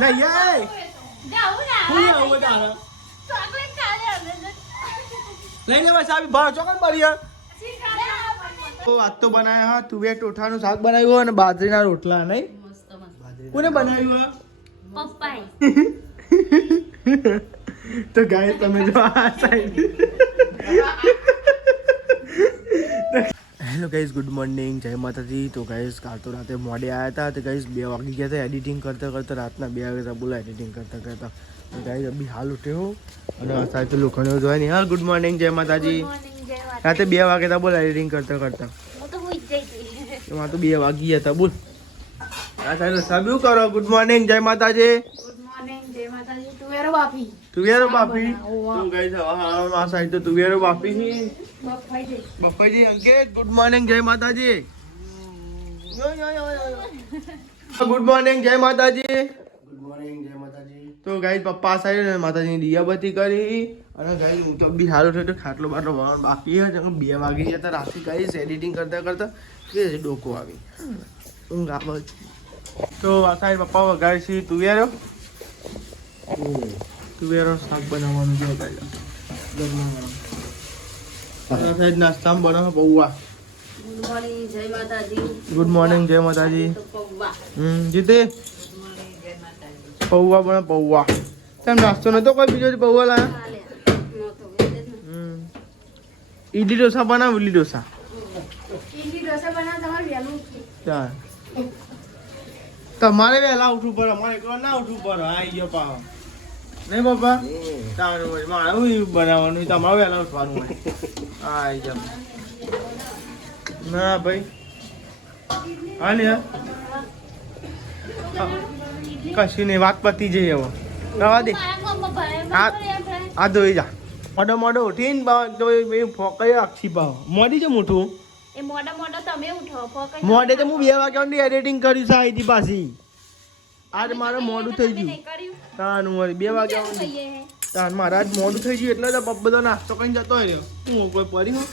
નહીં એ જાઉં ના હું આવું બધા ચોકલેટ ખાલે અમે લઈને બસ આવી ભાવ ચોકન બળિયા તો આજ તો બનાવ્યા હા તુવેર ટોઠાનું શાક બનાવ્યું અને બાજરીના રોટલા નહીં કોને બનાવ્યું પપ્પાએ તો ગાય તમે જો આ side hello guys good morning જય માતાજી તો ગાઈઝ કાલ તો રાતે મોડે આવ્યા હતા તો ગાઈઝ 2 વાગી ગયા હતા એડિટિંગ કરતા રાતના 2 વાગ્યા હતા બોલા એડિટિંગ કરતા તો ગાઈઝ અભી હાલ ઉઠ્યો અને આ સાઈડ તો લોકોને જોયા નહીં હા ગુડ મોર્નિંગ જય માતાજી રાતે 2 વાગ્યા હતા બોલા એડિટિંગ કરતા હું તો હોઈ જઈ હતી એમાં તો 2 વાગી ગયા હતા બોલ આ સાઈડ સબ કરો ગુડ મોર્નિંગ જય માતાજી તુવેરો બાપી તુવેરો બાપી તો ગાઈઝ હા આ સાઈડ તો તુવેરો બાપી હી બફાઈજી અંકિત ગુડ મોર્નિંગ જય માતાજી ગુડ મોર્નિંગ જય માતાજી ગુડ મોર્નિંગ જય માતાજી તો ગાઈઝ પપ્પા સાઈડ માતાજીની દિયાબત્તી કરી અને ગાઈઝ હું તો બી સારો થયો તો ખાટલો બાટલો ભરવાનો બાકી છે 2 વાગી ગયા હતા રાતે ગાઈઝ એડિટિંગ કરતા કે ડોકો આવી ઊંઘ આવે તો આ સાઈડ પપ્પા વગાડે છે તુવેરો શાક બનાવવાનું છે ગાઈઝ ગરમા સાઈડ નાસ્તામાં બનાવો પૌવા ગુડ મોર્નિંગ જય માતાજી જીતે પૌવા બને પૌવા તેમ નાસ્તો નતો કોઈ બીજો પૌવા લાયા ઈડલી ઢોસા બનાવ ઇડલી ઢોસા તમારે વહેલા ઉઠવું પડે અમારે એકવાર ના ઉઠવું પડે આ ગયો પાવ નહીં પપ્પા મારું બનાવવાનું તમારે વહેલા ઉઠવાનું હોય હા જમ ના ભાઈ હા ને કશું નહીં વાત પતી જઈ હવે રવા દે આ ધોઈ જા મોડો ઉઠીને ફોકાઈ આખી પાવ મોડી છે મોટું એ મોડા તમે ઉઠો ફોકસ મોડે તો હું 2 વાગ્યાની એડિટિંગ કરી છે આઈડી પાછી આજ મારે મોડું થઈ ગયું તાનું વળી 2 વાગ્યા તાન મારા આજ મોડું થઈ ગયું એટલે તો બધો નાસ્તો કરીને જતો રહ્યો હું કોઈ પડી હું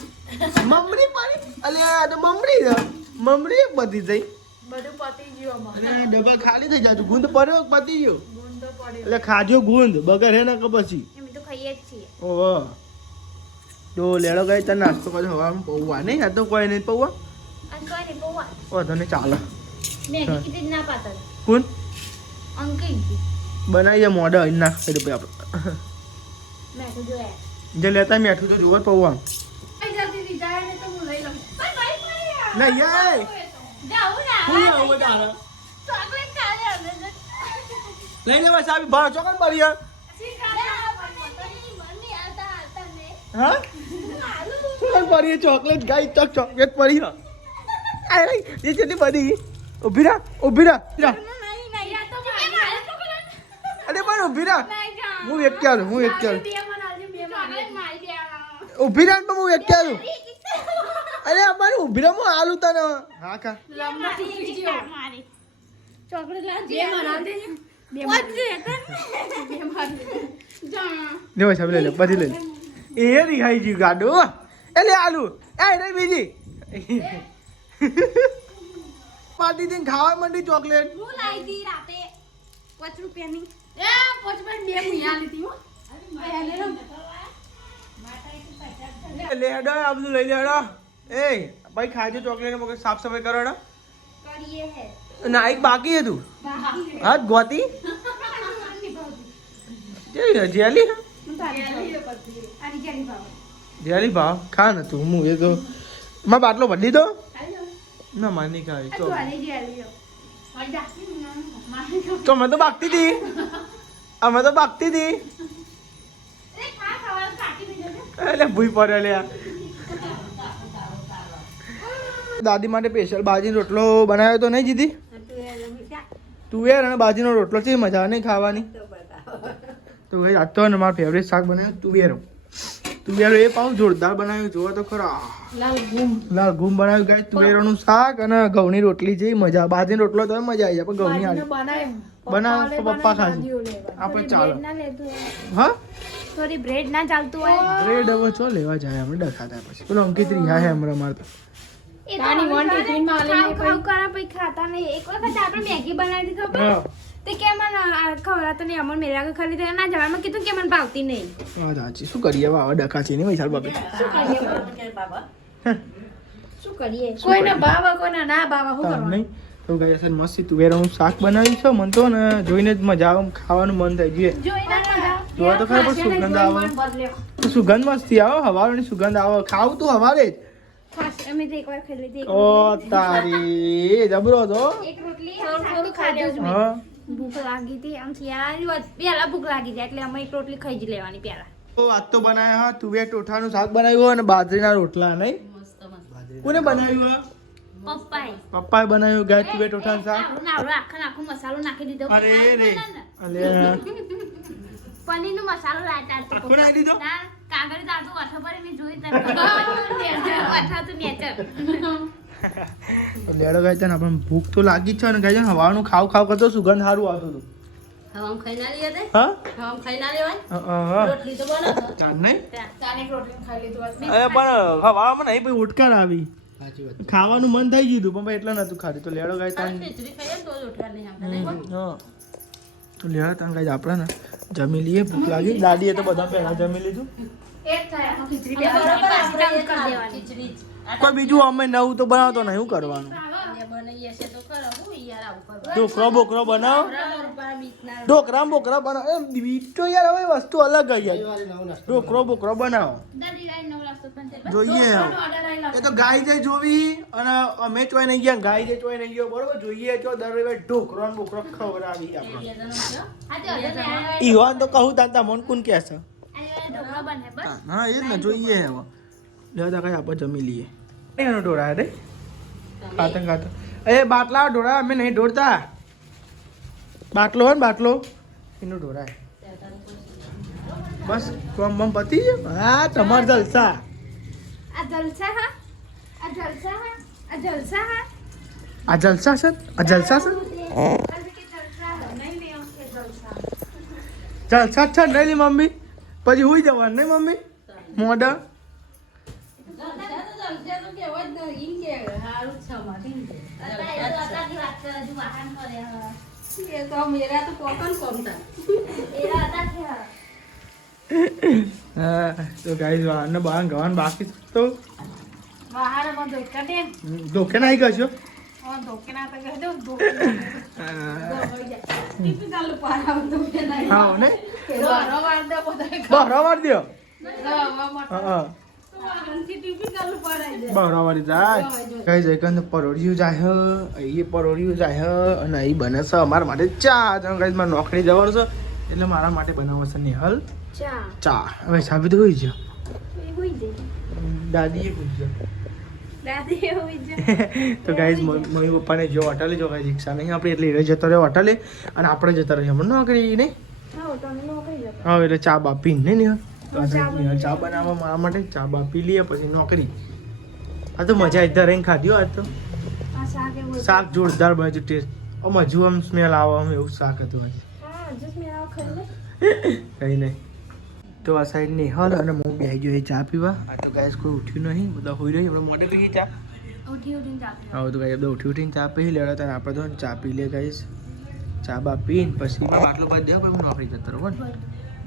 મમરી પડી અલે આ તો મમરી પતી જઈ બધું પતી ગયું અરે ડબ્બા ખાલી થઈ જાય ગુંદ પડ્યો પતી ગયો ગુંદ તો પડ્યો એટલે ખાજો ગુંદ બગર હે ને કે પછી એમ તો ખાઈએ જ છીએ ઓહો તો લેડો ગઈ તને નાસ્તો કર્યો હવામાં પૌવા નહીં આ તો કોઈ નહીં પૌવા આ કોઈ નહીં પૌવા ઓ તને ચાલે મેગી કીધી ના પાતળ કોણ અંકિત બનાવીએ મોઢા અહીં નાખ કરી દે આપણે મેં તો જોયા જે લેતા મેઠું તો જુઓ પૌવા કઈ જલ્દી વિચારે ને તો હું લઈ લઉં પણ નહીં ભાઈ જાઉં ના હું આવું બધા ચોકલેટ ખાલે અમે લઈને બસ આવી ભાવ ચોકન બળિયા હા શું પડી ચોકલેટ ગાઈ ચોકલેટ પડી અરે એ છે બધી ઊભી રાખ અરે પણ ઊભી રાખ હું એક ક્યાં ઊભી રાખ તો હું એક ક્યાં અરે અમારે ઊભી રાખ હું આલુ તને હા ખા ચોકલેટ લે બસ હવે લે બધી લે એ રીહાઈ જી ગાડો એટલે આલુ એ નહીં બીજી પાર્ટી દિન ખાવા માંડી ચોકલેટ હું લાવી દી રાતે 5 રૂપિયાની એ 5 રૂપિયા બે મુયા લીધી હો લે હેડો આ બધું લઈ લે હેડો એ ભાઈ ખાજો ચોકલેટ મગર સાફ સફાઈ કરો હેડો કરીએ હે ના એક બાકી હે તું હા ગોતી જેલી જેલી ભાવ ખા ને તું હું એ તો માં બાટલો ભરી દો ના માર નહીં ખાવી તો અમે તો બાકતી હતી એટલે ભૂઈ પડે લે દાદી માટે સ્પેશિયલ બાજીનો રોટલો બનાવ્યો તો નહીં જીધી તુવેર અને બાજીનો રોટલો છે મજા નહીં ખાવાની તો ભાઈ આ તો મારું ફેવરેટ શાક બનાવ્યું તુવેરો એ પાઉં જોરદાર બનાવ્યું જોવો તો ખરા લાલ ઘૂમ બનાવ્યું ગાય તુવેરોનું શાક અને ઘઉંની રોટલી જેવી મજા બાજીનો રોટલો તો મજા આવી જાય પણ ઘઉંની આવી બનાવ પપ્પા ખાશે આપણે ચાલો હા થોડી બ્રેડ ના ચાલતું હોય બ્રેડ હવે ચો લેવા જાય આપણે ડખાતા પછી પેલો અંકિત રહ્યા હે હમણાં મારે એ તો ખાવ ખાવ કરા પછી ખાતા નહીં એક વખત આપણે મેગી બનાવી ખબર તે કેમ ખવડાવતો નહીં અમર મેરા આગળ ખાલી ના જવામાં કીધું કે મને ભાવતી નહીં. હા સાચી શું કરીએ હવે ડખા છે નહીં વૈશાલ બાબે શું કરીએ કોઈના ભાવ કોઈના ના ભાવ શું કરવાનું નહીં તો ગાય અસલ મસ્તી તુવેરનું શાક બનાવ્યું છે મન તો ને જોઈને જ મજા આવે ખાવાનું મન થઈ ગયું જોવા તો ખબર પણ સુગંધ આવે સુગંધ મસ્તી આવે હવારની સુગંધ આવે ખાવું તું હવારે જ અમે તો એકવાર ખાઈ લીધી ઓ તારી જબરો તો એક રોટલી થોડું ખાધું જ મેં. હા ભૂખ લાગી હતી આમ યાર પહેલા ભૂખ લાગી જાય એટલે અમે એક રોટલી ખાઈ જ લેવાની પહેલા. તો આજ તો બનાવ્યા હા તુવેર ટોઠાનું શાક બનાવ્યું અને બાજરીના રોટલા નહીં કોને બનાવ્યું હા પપ્પાએ પપ્પાએ બનાવ્યું ગાય તુવેર ટોઠાનું શાક આખો મસાલો નાખી દીધો. અરે રે અલે પનીરનો મસાલો લાટા તો આખો નાખી દીધો? ના કાગળ દાદુ અઠા પર મેં જોઈ તને અઠા તો નેચર લેડો ગાય તને આપણને ભૂખ તો લાગી જ છે ને ગાય હવાનું ખાવ ખાવ કરતો સુગંધ સારું આવતું હતું હવામ ખાઈ ના લીધે હા હવામ ખાઈ ના લેવાય હા રોટલી તો બનાવો ચાલ નહીં ચાને એક રોટલી ખાઈ લીધું બસ. અરે પણ હવામાં નહીં પછી ઉટકાર આવી ખાવાનું મન થઈ ગયું પણ એટલે નતું ખાધું તો લેડો ગાય તને ખીચડી ખાઈએ ને તો જ ઉઠવા નહીં આવતા નહીં બોલ. હા તો લેડો તને ગાય આપણે ને જમી લઈએ ભૂખ લાગી દાદીએ તો બધા પહેલા જમી લીધું એક થાય આમાં ખીચડી બે પાછી કરી દેવાની ખીચડી કોઈ બીજું અમે નવું તો બનાવતો નહીં શું કરવાનું બનાવીએ છે તો કરો હું યાર આવું કરવા ઢોકરો બોકરો બનાવો ઢોકરા બોકરા બનાવો એમ બીજ તો યાર હવે વસ્તુ અલગ જ યાર ઢોકરો બોકરો બનાવો દાદી લાઈ નવ લાગતો પણ જોઈએ ઓર્ડર આઈ એ તો ગાય જાય જોવી અને અમે ચોય નહીં ગયા ગાય જાય ચોય નહીં ગયો બરોબર જોઈએ તો દર રવિવારે ઢોકરો ને બોકરો ખવડાવી આપણે ઈવાન તો કહું તાતા મન કોણ કે છે ઢોકળા બને બસ હા એ જ ને જોઈએ હવે લેવા કઈ આપણે જમી લઈએ એનો ઢોળા રે ખાતર ખાતર એ બાટલા ઢોળા અમે નહીં ઢોળતા બાટલો હોય ને બાટલો એનો ઢોળાય બસ કોમ બમ પતી ગયો હા તમાર જલસા આ જલસા હા આ જલસા હા આ જલસા હા આ જલસા છે આ જલસા છે જલસા છે નહીં લી મમ્મી પછી હુઈ જવાનું નહીં મમ્મી મોઢા હા તો ગાઈસ વાહન બહાર ગવાન બાકી તો ધોકે ના આવી ગયો હા ને બહરા વાર દો હા બહરા વાળી જાય કઈ જાય કે પરોળિયું જાય અહીં પરોળિયું જાય અને અહીં બને છે અમારા માટે ચા ગાઈસ મારે નોકરી જવાનું છે એટલે મારા માટે બનાવવા છે નિહલ ચા હવે સાબિત હોઈ ગયો દાદીએ પૂછ્યો તો ગાઈઝ મમ્મી પપ્પાને જો હોટલે જો ગાઈઝ રિક્ષા નહીં આપણે એટલે એ જતો રહ્યો હોટલે અને આપણે જતા રહીએ હમણાં નોકરી નહીં હા એટલે ચા બા પીને નહીં તો ચા બનાવવા મારા માટે ચા બા પી લઈએ પછી નોકરી આ તો મજા ઇધર રહીને ખાધી આજ તો શાક જોરદાર બન્યું ટેસ્ટ મજુ આમ સ્મેલ આવે આમ એવું શાક હતું આજે કઈ નહીં તો આ સાઈડ નિહાલ અને હું બેસી ગયો ચા પીવા આ તો ગાઈસ કોઈ ઉઠ્યું નહીં બધા હોઈ રહી આપણે મોઢે પી ગઈ ચા હા તો ગાઈ બધા ઉઠીને ચા પી લેવા ત્યારે આપણે તો ચા પી લે ગાઈસ ચા બા પીને પછી બાટલો બાદ દેવા પછી હું નોકરી જતો રહું ને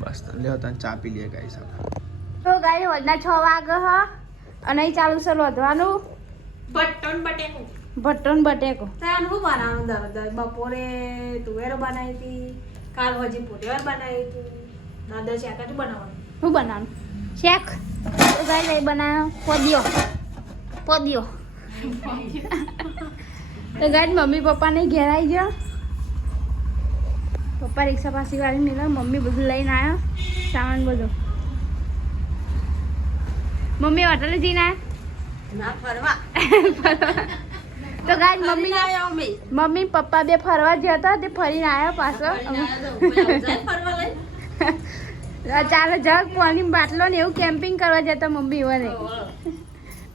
બસ તો લેવા તાર ચા પી લે ગાઈસ આપણે તો ગાઈ હોજના 6 વાગે હ અને અહીં ચાલુ છે લોધવાનું ભટ્ટો ને બટેકો તાન હું બનાવવાનું દર બપોરે તુવેર બનાવી હતી કાલ હજી પોટેવાર બનાવી હતી દાદા શાકાતું બનાવવાનું શું બનાવવાનું શેક તો ગાઈ લઈ બનાવ્યો પોદિયો તો ગાઈ મમ્મી પપ્પાને ઘેર આવી ગયો પપ્પા રિક્ષા પાછી વાળી મેળવ્યો મમ્મી બધું લઈને આવ્યો સામાન બધું મમ્મી હોટલે જઈને આવ્યા ના ફરવા તો ગાઈ મમ્મી પપ્પા બે ફરવા ગયા હતા તે ફરીને આવ્યા પાછો ફરવા લઈ ચાલો જગ પાણી બાટલો ને એવું કેમ્પિંગ કરવા જતા મમ્મી વને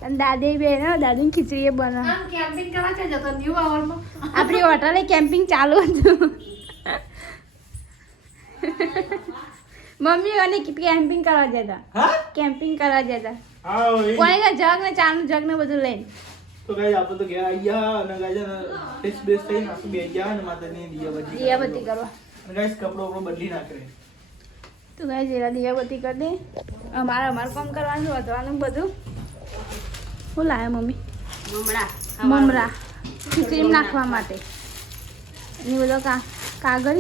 અને દાદી બેન દાદીની ખીચડી બનાવ કેમ્પિંગ કરવા છે જતો ન્યુ આવરમાં આપણી હોટલે કેમ્પિંગ ચાલુ હતું મમ્મી અને કેમ્પિંગ કરવા જતા કેમ્પિંગ કરવા જતા કોઈને જગ ને ચાનું જગ ને બધું લઈને તો ગાઈસ આપણે તો ઘેર આવી ગયા અને ગાઈસ ટેસ્ટ બેસ્ટ થઈને આપણે બે ગયા અને માતાજીની દિયાબત્તી દિયાબત્તી કરવા ગાઈસ કપડો બદલી નાખે. તું ગાય જેરા દિયાબત્તી કરી દે. અમારે કામ કરવાનું વધવાનું બધું. શું લાવે મમ્મી? મમરા ખીચડી નાખવા માટે. એની બધો કાગળ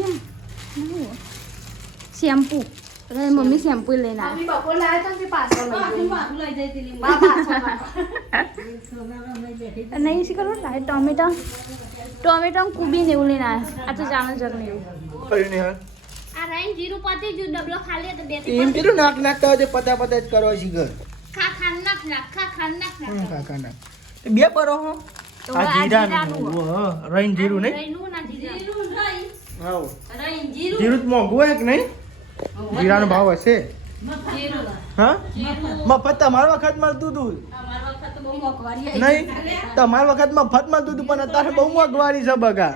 શેમ્પુ. મમ્મી શેમ્પુ લઈને આવે. બપોર લાવ્યા તો તે પાછો લઈ જઈ નહીં શી કરવું લાવે ટોમેટો કુબીને એવું લઈને આવે. આ તો ચાનો જગ ને એવું. કઈ નહીં હાલ. આ રાઈન જીરું પાતે જો ડબલો ખાલી તો બે એમ કીધું નાખ તો પતા જ કરો છે ઘર. ખાન નાખ. કાકા નાખ. બે પરો હો. આ જીરાનું રહીન જીરું નહીં. જીરું તો મોંઘું હોય કે નહીં? જીરાનો ભાવ હશે. હા મફત તમારા વખત મળતું હતું નહીં? તમારા વખત મફત મળતું હતું પણ અત્યારે બહુ મોંઘવારી છે બગા.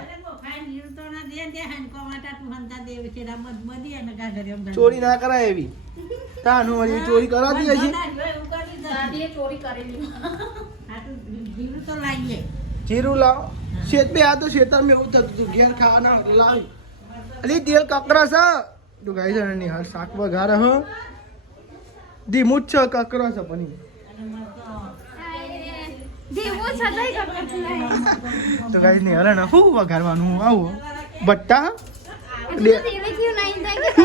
ચોરી ના કરાય એવી. તાનું વળી ચોરી કરાતી હશે. જીરું લાવ. શેત બે આ તો શેતર મેં એવું થતું હતું ઘેર ખાવાના લાવ. અલી તેલ કકરા છે. તું ગાઈ છે ને હાલ શાક વઘારે હ. ધીમું જ છે કકરો છે પણ તો ગાઈ નહીં હરે ને શું વઘારવાનું આવું બટ્ટા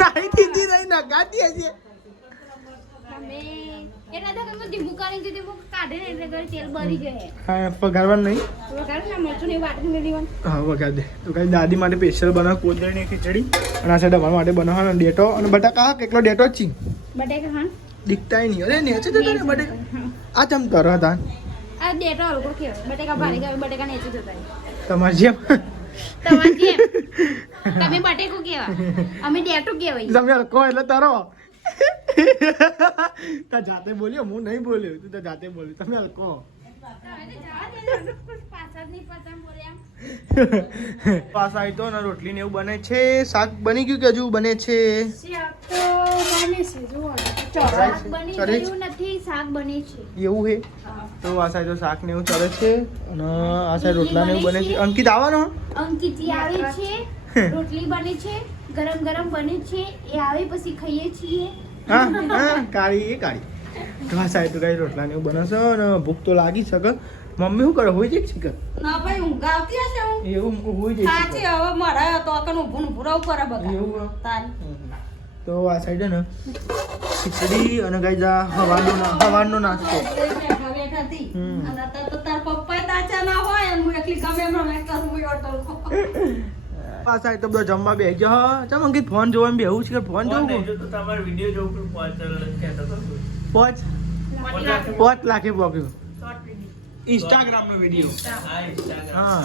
નાઈ દીધી નહીં ના ગાતી હશે. હા વઘારવાનું નહીં. હા વઘાર દે. તો કઈ દાદી માટે સ્પેશિયલ બનાવ કોદળની ખીચડી અને આ સાઈડ અમારા માટે બનાવવાનો ડેટો અને બટાકા કેટલો ડેટો જ છે બટેકા ખાન દીખતાય નહીં. અરે નેચે જતો ને બટેકા આ ચમ કરો હતા આ ડેટો હલકો કેવાય. બટેકા ભારી ગયો બટેકા નેચે જતા તમારે જેમ તમે બટેકો કેવા અમે ડેટો કેવાય. તમે હલકો એટલે તારો તા જાતે બોલ્યો હું નહીં બોલ્યો. તું તો જાતે બોલ્યો. તમે હલકો પાસ આવી તો ને રોટલી ને એવું બને છે. શાક બની ગયું કે હજુ બને છે? એવું હે તો આ સાઈડ તો શાક ને એવું ચડે છે અને આ સાઈડ રોટલા ને એવું બને છે. અંકિત આવવાનો? અંકિત આવે છે. રોટલી બને છે ગરમ ગરમ બને છે એ આવે પછી ખાઈએ છીએ. હા કાળી તો આ સાઈડ તો કઈ રોટલા ને એવું બને છે અને ભૂખ તો લાગી શકે. મમ્મી શું કરે હોય છે શીખર? ના ભાઈ ઊંઘ આવતી હશે. એવું હોય છે સાચી હવે મારા તો અકન ઊભું પૂરા ઉપર બગા એવું તારી તો આ સાઈડ ને ખીચડી અને ગાઈ જા હવાનો નાસ્તો. આ સાઈડ તો બધો જમવા બે ગયો. ચમ અંકિત ફોન જોવા બેહું છે કે ફોન જોવું? તમારો વિડિયો જોઉં પાંચ લાખે પોક્યું ઇન્સ્ટાગ્રામ નો વિડિયો. હા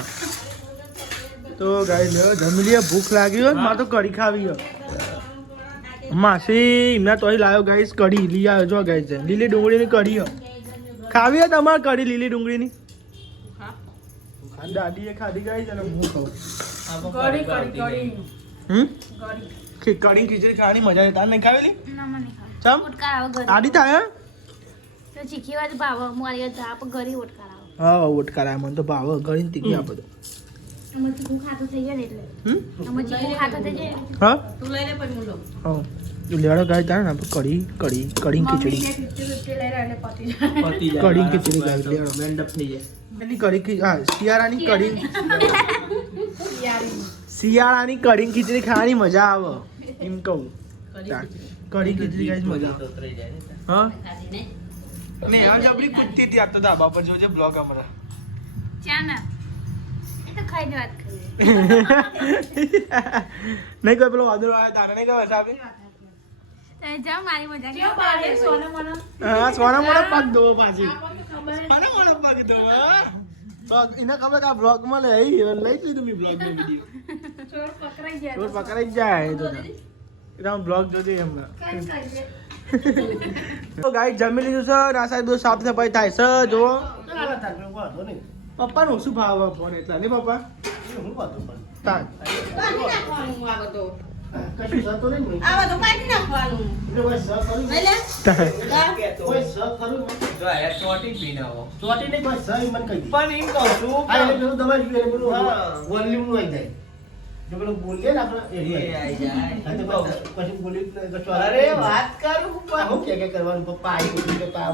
તો ગાઈ લ્યો જમી લે. ભૂખ લાગી હોય મારે તો કઢી ખાવી હોય. માસી એમના તોય લાવ્યો ગાઈસ કઢી લઈ આવ્યો. જો ગાઈસ છે લીલી ડુંગળીની કઢી ખાવી હોય તમારે કઢી લીલી ડુંગળીની? દાદીએ ખાધી ગાઈસ અને હું ખાઉં. કઢી ખીચડી ખાવાની મજા આવે. તાર નહીં ખાવેલી? ચમ આડી થાય તો ચીખી વાત ભાવ મારી આપ ઘરે ઓટકાર આવો. હા ઓટકાર આવે મને તો ભાવ ઘણી તીખી આપો તો. અમે ચીકુ ખાતો થઈ જાય ને એટલે અમે ચીકુ ખાતો થઈ જાય. હા તું લઈ લે પછી મુલો હા લેડો ગાય તાર ને કઢી ખીચડી કઢી ખીચડી ગાય લેડો બેન્ડ અપ થઈ જાય. એની કઢી હા શિયાળાની કઢી શિયાળાની કઢી ખીચડી ખાવાની મજા આવે એમ કહું. કઢી ખીચડી ગાય મજા આવે. હા ને આ જબરી કુત્તી હતી આ તો ધાબા પર જોજે બ્લોગ અમારા. ચાના એ તો ખાઈને વાત કરી. નહીં કોઈ પેલો વાદળ આવ્યો તારે નહીં ખબર સાહેબ? તમે જાઓ મારી મજા કેવો પાડે સોના મને હા સોના મોડા પગ દો પાછી. સોના મોડા પગ દો. એને ખબર કે આ બ્લોગ માં લઈ લીધું મેં બ્લોગ નો વિડિયો. ચોર પકડાઈ જાય. ચોર પકડાઈ જાય તો એના બ્લોગ જોજે હમણાં. તો ગાઈ જમી લીધું છે. આ સાહેબ બધું સાફ સફાઈ થાય છે. જો પપ્પાનું શું ભાવ ફોન એટલા નહીં પપ્પા તાર આવા તો કાઢી નાખવાનું લઈ લે જો આ ચોટી પીને આવો. પણ એમ કહું છું પણ એમ કહું છું આ એટલે પેલું દબાઈ ગયું એટલે પેલું વોલ્યુમ નું આવી જાય જો પેલું બોલીએ ને આપણે એ આઈ જાય. હા તો પછી બોલી કશો અરે વાત કરું પપ્પા હું કે કરવાનું પપ્પા આવી કે પા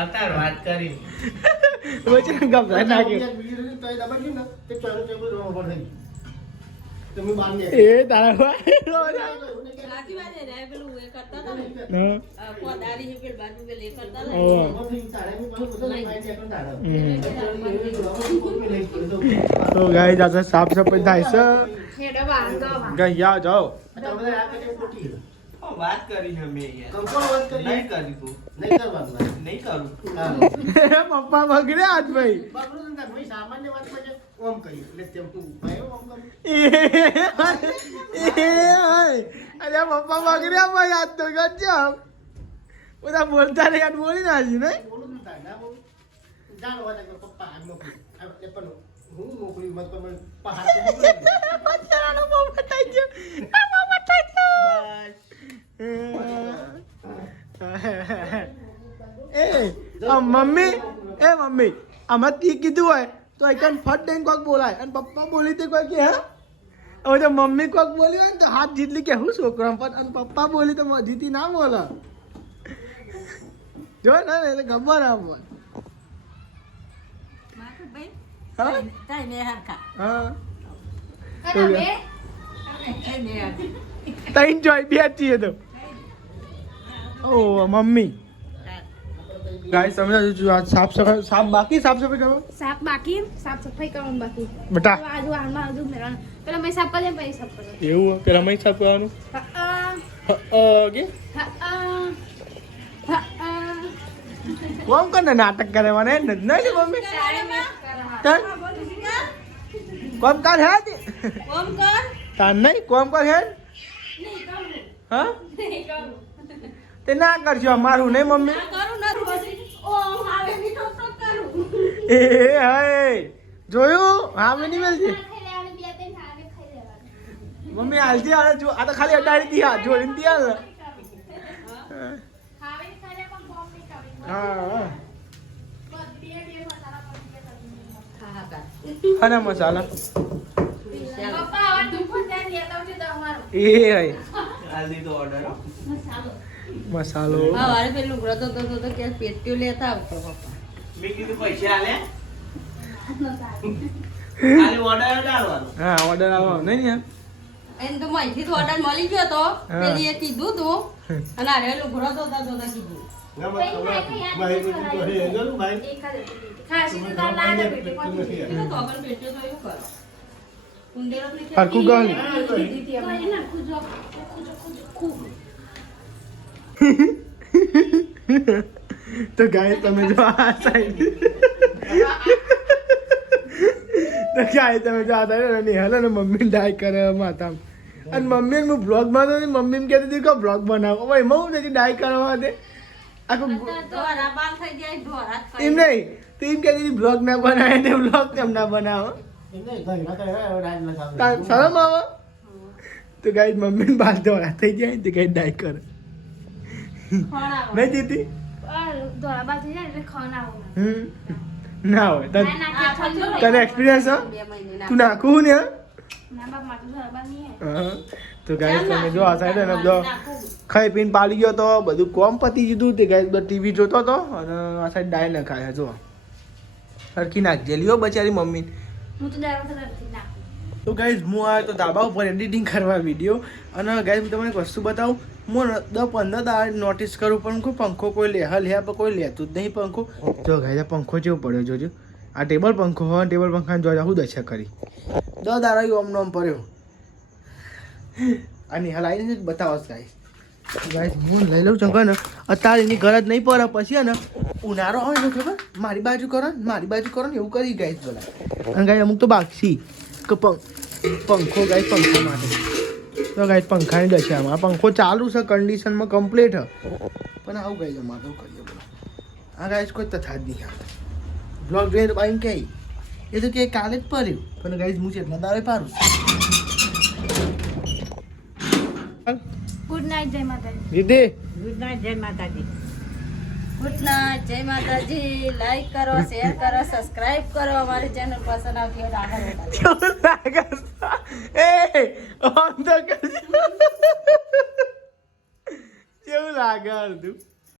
અત્યારે વાત કરી. વચ્ચે ગભરાઈ નાખ્યો તમે બાર ને એ તારા ભાઈ સાચી વાત છે રે પેલું એ કરતા હતા ને હા કોદારી હે પેલ બાજુ પેલ એ કરતા હતા ઓહ. તો ગાઈસ આજે સાફ સફાઈ થાય છે હેડો બહાર જાઓ બહાર. ગાઈસ યા જાઓ વાત કરી છે મેં યાર. નહીં કરી તું. નહીં કરું. પપ્પા બગડ્યા આજ ભાઈ સામાન્ય વાત માં ઓમ કરી એટલે તેમ તું ઓમ કરી અરે પપ્પા બગડ્યા ભાઈ આજ તો ગજબ બધા બોલતા રહે યાર બોલી નાખ્યું ને બોલું નતા ના બોલું જાણો વાત કે પપ્પા આ નોકરી એટલે પણ હું નોકરી મત પણ પહાડ બચારાનો મોમાં થઈ ગયો આ મોમાં થઈ ગયો મમ્મી આમાં તી કીધું હોય તો એકન ફટ દઈને કોક બોલાય અને પપ્પા બોલી તે કોઈ કે હા હવે તો મમ્મી કોક બોલી હોય ને તો હાથ જીતલી કે હું છોકરા પણ અને પપ્પા બોલી તો જીતી ના બોલે જો ને એટલે ખબર આમ હા તાઈ ને હરખા હા અને હવે ત્રણ જોઈ બે છીએ તો ઓ મમ્મી ગાઈસ સમજો જો આ સાફ સફાઈ કરો સાફ બાકી સાફ સફાઈ કરવાનું બાકી બેટા તો આજુ હાલમાં આજુ મેળવાનું પેલા મેં સાફ કરીએ પછી સાફ કરીએ એવું પેલા મય સાફ કરવાનું કે કોમ કરને નાટક કરવાને નહીં ને મમ્મી તન કોમ કર હે ઓમ કર તાન નહીં કોમ કર હે નહીં કરું હા નહીં કરું તે ના કરજો મારું નહીં મમ્મી કરું ન પછી ઓ આવે ની તો કરું એ હાય જોયું હા મેં નહીં મળશે ખાઈ લેવાનું બે ત્રણ ખાને ખાઈ લેવાનું મમ્મી હાલતી હાલે જો આ તો ખાલી અડાડી દી હા જોડીને દી હાલ ખાવે ખાઈ લે પણ બોમ્બ નહીં ખાવી હા બે મસાલા પડી ગયા હા હા અને મસાલા પપ્પા આવા દુખો ત્યાં લેતા આવજો તમારું એ હાય હાલ દીધો order હો. મસાલો મસાલો હા વારે પેલું ગ્રતો તો કે પેટ્યો લેતા આવતો પપ્પા મેં કીધું પૈસા આલે. ખાલી order જ આલવાનો. હા ઓર્ડર આવો નહીં યાર એને તો માહિતી તો ઓર્ડર મળી ગયો તો હા. પેલી એ કીધું તું અને આરે લુગડો તો કીધું ભાઈ એક જ ખાસી તો તાર લાગે બેટે કોણ કીધું તો પણ પેટ્યો તો એવું કરો કુંડેલો તો કે હરખું ગાલી દીધી અમે ના ખુજો ખૂબ તો ગાય તમે જો આ સાઈડ તો ગાય તમે જો આ સાઈડ ને હાલે ને મમ્મી ડાય કરે માતા અને મમ્મી હું બ્લોગ બનાવતો મમ્મી કહેતી હતી કે બ્લોગ બનાવો ભાઈ હું નથી ડાય કરવા માટે આખું ધોરા બાલ થઈ જાય ધોરા જ એમ નહીં તો એમ કહેતી હતી બ્લોગ ના બનાવે ને બ્લોગ કેમ ના બનાવો શરમ આવે તો ગાય મમ્મી બાર દોડા થઈ જાય તો ગાય ડાય કરે ખવડાવો. નહીં જીતી દોરા બાજુ જાય એટલે ખાના ના હોય તને તને એક્સપિરિયન્સ હો 2 મહિને તું નાખું ને ના બાપ માટે દોરા બાજુ નહીં હા. તો ગાઈસ તમે જો આ સાઈડ ને બધો ખાઈ પીને પાડી ગયો તો બધું કોમ પતી દીધું તે ગાઈસ બધો ટીવી જોતો તો અને આ સાઈડ ડાય ન ખાય જો સરખી નાખજે લ્યો બચારી મમ્મી હું તો દર વખત નથી નાખું તો ગાઈસ હું આવ્યો તો ધાબા ઉપર એડિટિંગ કરવા વિડીયો અને ગાઈસ હું તમને એક વસ્તુ બતાવું હું 10-15 દાડા નોટિસ કરું પણ કોઈ પંખો કોઈ લે પણ કોઈ લેતું જ નહીં પંખો જો ગાઈસ આ પંખો જેવો પડ્યો જોજો આ ટેબલ પંખો હોય ટેબલ પંખાને જોજો હું દશા કરી 10 દાડા ઓમ નોમ પડ્યો આની હાલ આવીને જ બતાવો ગાઈસ ગાઈસ હું લઈ લઉં ચંકર ને અત્યારે એની ગરજ નહીં પડે પછી ને ઉનાળો હોય ને ખબર મારી બાજુ કરો ને એવું કરી ગાઈસ બોલા અને ગાઈસ અમુક તો બાકી કે પંખો ગાઈસ પંખો માટે તો ગાઈસ પંખાની દશામાં આ પંખો ચાલુ છે કન્ડિશનમાં કમ્પ્લીટ છે પણ આવું ગાઈસ અમારે તો કરીએ બોલો આ ગાઈસ કોઈ તથા જ નહીં આવે બ્લોગ જોઈને બાઈન કહે એ તો કે કાલે જ પડ્યું પણ ગાઈસ હું છે એટલા દાડે પારું ગુડ નાઇટ જય માતાજી દીદી ગુડ નાઇટ જય માતાજી ગુડ નાઇટ, જય માતાજી. લાઈક કરો, શેર કરો, સબસ્ક્રાઇબ કરો. અમારી ચેનલ પસંદ આવતી હોય તો આગળ વધારો. કેવું લાગે એ આમ તો કરજે. કેવું લાગે તું